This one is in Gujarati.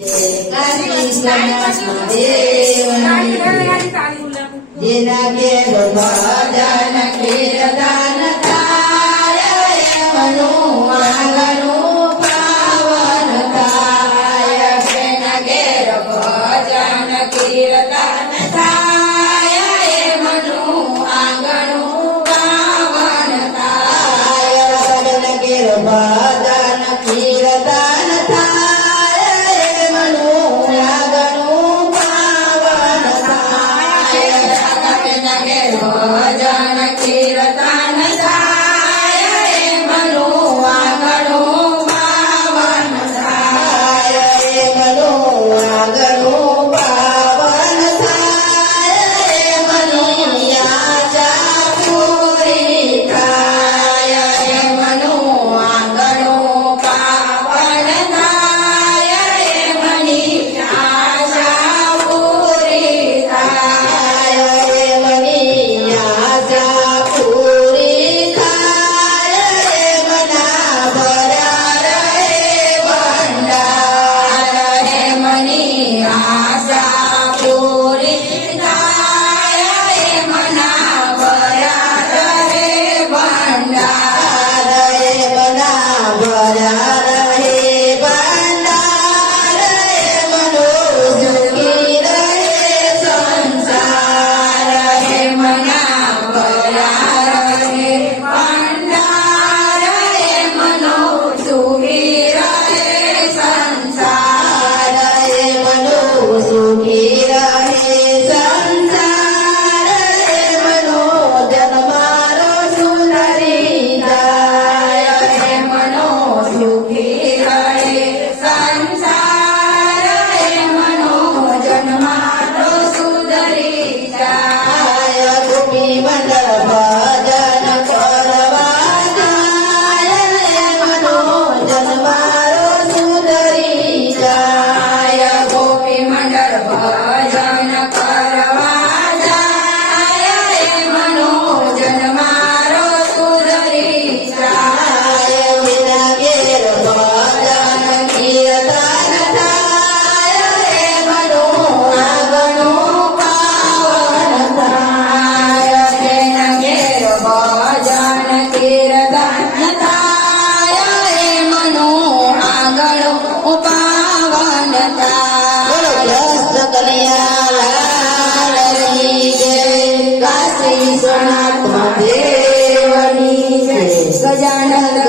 જેના ઘેર ભજન કીર્તન થાય એમનું આંગણું પાવન થાય. જેના ઘેર ભજન કીર્તન થાય એમનું આંગણું પાવન થાય. જેના ઘેર ભજન કીર્તન થાય એમનું આંગણું પાવન થાય. જેના ઘેર ભજન કીર્તન થાય એમનું આંગણું પાવન થાય. એમનું આંગણું પાવન થાય એમની આશા પૂરી થાય. એમનું આંગણું પાવન થાય એમની આશા પૂરી થાય. એમની આશા પૂરી થાય એમના ભર્યા રહે ભંડાર. એમની આશા પૂરી થાય એમના ભર્યા રહે ભંડાર. એમના ભર્યા રહે ભંડાર. એમનું સુખી રહે સંસાર. એમના ભર્યા રહે ભંડાર. એમનું સુખી રહે સંસાર. એમનું સુખી રહે સંસાર. એમનો જન્મારો સુંદરી જાય. એમનો સુખી રહે સંસાર. એમનો જન્મારો સુંદરી જાય. ગોપી મંડળ ભજન કરવા જાય. એમનો જન્મારો સુંદરી જાય. ગોપી મંડળ ભજન કરવા જાય. એમનો જન્મારો સુંદરી જાય. જેના ઘેર ભજન કીર્તન થાય એમનું આંગણું પાવન થાય. જેના ઘેર ભજન કીર્તન થાય એમનું આંગણું પાવન થાય. ગ્રસ્ત કલ્યાણની જય. કાશી વિશ્વનાથ મહાદેવની જય. ગજાનન